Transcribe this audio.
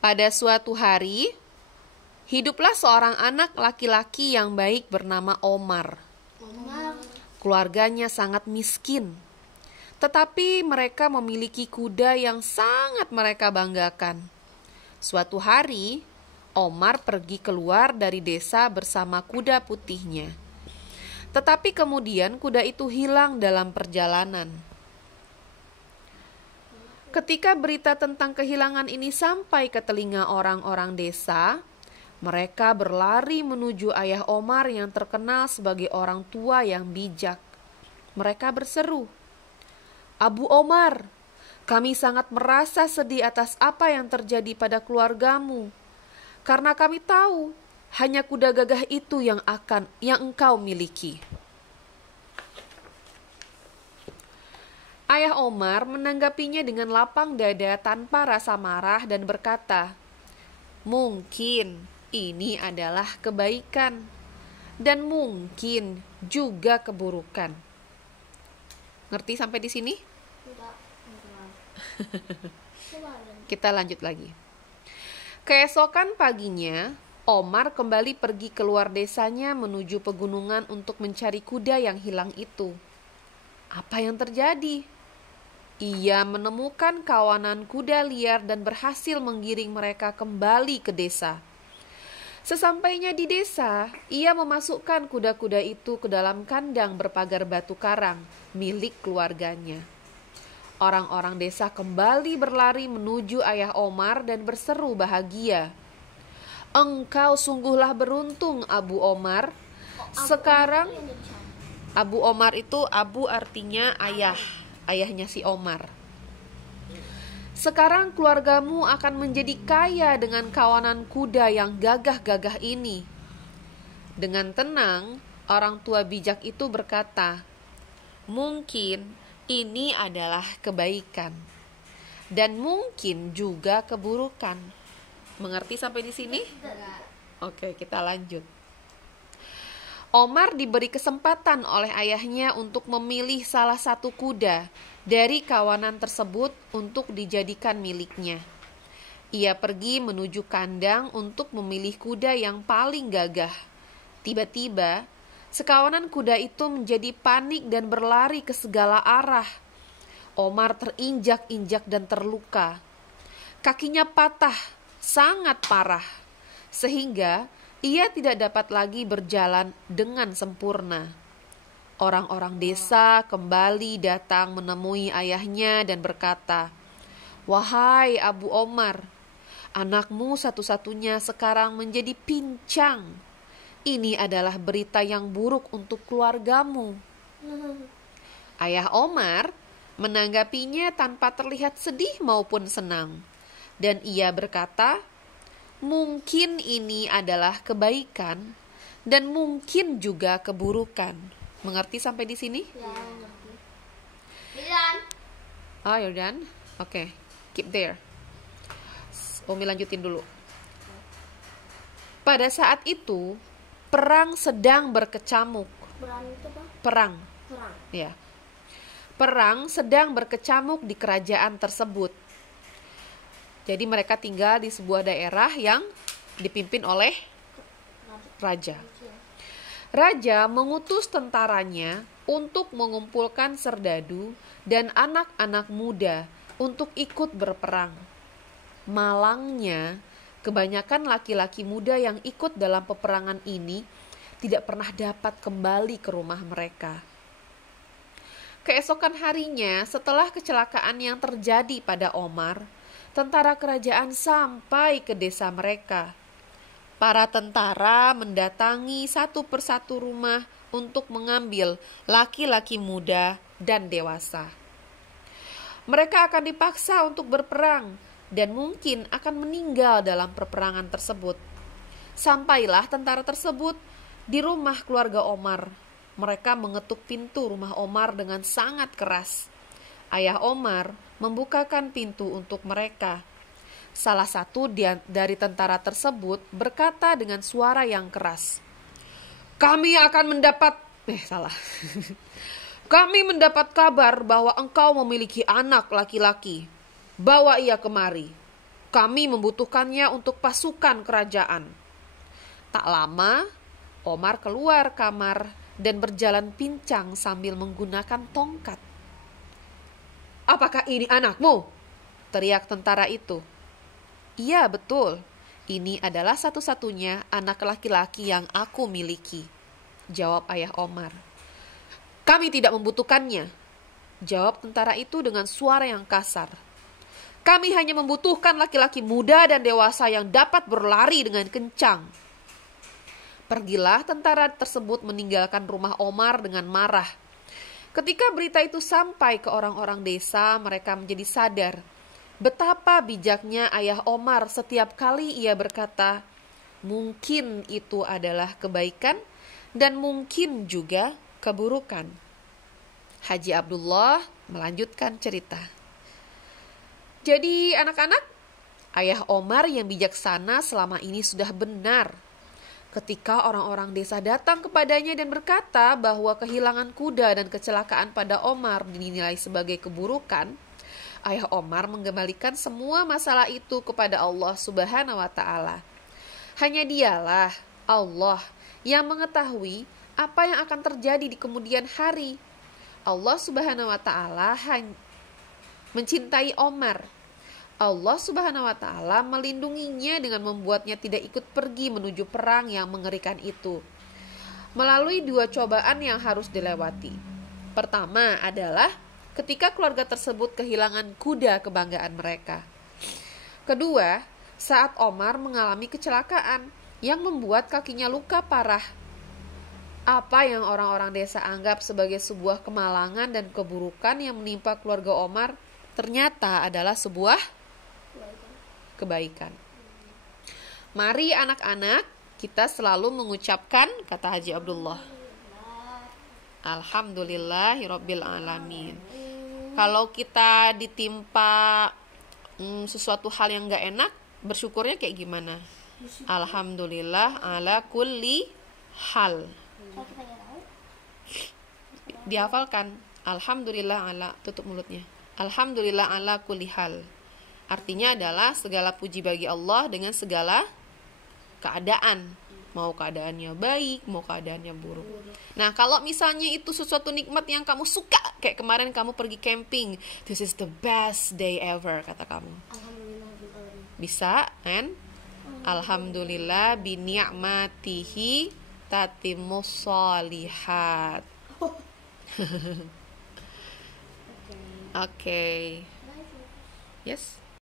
Pada suatu hari, hiduplah seorang anak laki-laki yang baik bernama Omar. Keluarganya sangat miskin, tetapi mereka memiliki kuda yang sangat mereka banggakan. Suatu hari, Omar pergi keluar dari desa bersama kuda putihnya. Tetapi kemudian kuda itu hilang dalam perjalanan. Ketika berita tentang kehilangan ini sampai ke telinga orang-orang desa, mereka berlari menuju ayah Omar yang terkenal sebagai orang tua yang bijak. Mereka berseru, "Abu Omar, kami sangat merasa sedih atas apa yang terjadi pada keluargamu. Karena kami tahu hanya kuda gagah itu yang engkau miliki." Ayah Omar menanggapinya dengan lapang dada tanpa rasa marah dan berkata, "Mungkin ini adalah kebaikan dan mungkin juga keburukan." Ngerti sampai di sini? Kita lanjut lagi. Keesokan paginya, Omar kembali pergi keluar desanya menuju pegunungan untuk mencari kuda yang hilang itu. Apa yang terjadi? Ia menemukan kawanan kuda liar dan berhasil menggiring mereka kembali ke desa. Sesampainya di desa, ia memasukkan kuda-kuda itu ke dalam kandang berpagar batu karang milik keluarganya. Orang-orang desa kembali berlari menuju ayah Omar dan berseru bahagia, "Engkau sungguhlah beruntung, Abu Omar. Sekarang..." Abu Omar itu, Abu artinya ayah, ayahnya si Omar. "Sekarang keluargamu akan menjadi kaya dengan kawanan kuda yang gagah-gagah ini." Dengan tenang, orang tua bijak itu berkata, "Mungkin ini adalah kebaikan dan mungkin juga keburukan." Mengerti sampai di sini? Oke, kita lanjut. Omar diberi kesempatan oleh ayahnya untuk memilih salah satu kuda dari kawanan tersebut untuk dijadikan miliknya. Ia pergi menuju kandang untuk memilih kuda yang paling gagah. Tiba-tiba, sekawanan kuda itu menjadi panik dan berlari ke segala arah. Omar terinjak-injak dan terluka. Kakinya patah, sangat parah, sehingga ia tidak dapat lagi berjalan dengan sempurna. Orang-orang desa kembali datang menemui ayahnya dan berkata, "Wahai Abu Omar, anakmu satu-satunya sekarang menjadi pincang. Ini adalah berita yang buruk untuk keluargamu." Ayah Omar menanggapinya tanpa terlihat sedih maupun senang, dan ia berkata, "Mungkin ini adalah kebaikan dan mungkin juga keburukan." Mengerti sampai di sini? Ya, ngerti. Bilan. Oh, you're done? Oke, keep there. Umi lanjutin dulu. Pada saat itu, perang sedang berkecamuk. Berani itu apa? Perang. Perang. Ya. Perang sedang berkecamuk di kerajaan tersebut. Jadi mereka tinggal di sebuah daerah yang dipimpin oleh raja. Raja mengutus tentaranya untuk mengumpulkan serdadu dan anak-anak muda untuk ikut berperang. Malangnya, kebanyakan laki-laki muda yang ikut dalam peperangan ini tidak pernah dapat kembali ke rumah mereka. Keesokan harinya, setelah kecelakaan yang terjadi pada Omar, tentara kerajaan sampai ke desa mereka. Para tentara mendatangi satu persatu rumah untuk mengambil laki-laki muda dan dewasa. Mereka akan dipaksa untuk berperang dan mungkin akan meninggal dalam peperangan tersebut. Sampailah tentara tersebut di rumah keluarga Omar. Mereka mengetuk pintu rumah Omar dengan sangat keras. Ayah Omar membukakan pintu untuk mereka. Salah satu dari tentara tersebut berkata dengan suara yang keras, "Kami akan mendapat..." "Kami mendapat kabar bahwa engkau memiliki anak laki-laki. Bawa ia kemari." Kami membutuhkannya untuk pasukan kerajaan. Tak lama, Omar keluar kamar dan berjalan pincang sambil menggunakan tongkat. "Apakah ini anakmu?" teriak tentara itu. "Iya, betul. Ini adalah satu-satunya anak laki-laki yang aku miliki," jawab ayah Omar. "Kami tidak membutuhkannya," jawab tentara itu dengan suara yang kasar. "Kami hanya membutuhkan laki-laki muda dan dewasa yang dapat berlari dengan kencang." Pergilah tentara tersebut meninggalkan rumah Omar dengan marah. Ketika berita itu sampai ke orang-orang desa, mereka menjadi sadar betapa bijaknya ayah Omar setiap kali ia berkata, mungkin itu adalah kebaikan dan mungkin juga keburukan. Haji Abdullah melanjutkan cerita. Jadi anak-anak, ayah Omar yang bijaksana selama ini sudah benar. Ketika orang-orang desa datang kepadanya dan berkata bahwa kehilangan kuda dan kecelakaan pada Omar dinilai sebagai keburukan, ayah Omar mengembalikan semua masalah itu kepada Allah Subhanahu wa Ta'ala. Hanya Dialah, Allah, yang mengetahui apa yang akan terjadi di kemudian hari. Allah Subhanahu wa Ta'ala mencintai Omar. Allah Subhanahu wa Ta'ala melindunginya dengan membuatnya tidak ikut pergi menuju perang yang mengerikan itu, melalui 2 cobaan yang harus dilewati. Pertama adalah ketika keluarga tersebut kehilangan kuda kebanggaan mereka. Kedua, saat Omar mengalami kecelakaan yang membuat kakinya luka parah. Apa yang orang-orang desa anggap sebagai sebuah kemalangan dan keburukan yang menimpa keluarga Omar ternyata adalah sebuah kebaikan. Mari anak-anak, kita selalu mengucapkan kata Haji Abdullah, Alhamdulillahirabbil alamin. Kalau kita ditimpa sesuatu hal yang gak enak, bersyukurnya kayak gimana? Alhamdulillah ala kulli hal. Dihafalkan. Alhamdulillah ala, tutup mulutnya. Alhamdulillah ala kulli hal. Artinya adalah segala puji bagi Allah dengan segala keadaan. Mau keadaannya baik, mau keadaannya buruk. Nah, kalau misalnya itu sesuatu nikmat yang kamu suka, kayak kemarin kamu pergi camping, this is the best day ever, kata kamu. Bisa, kan? Alhamdulillah bi ni'matihi tatimmus sholihat. Okay. Yes.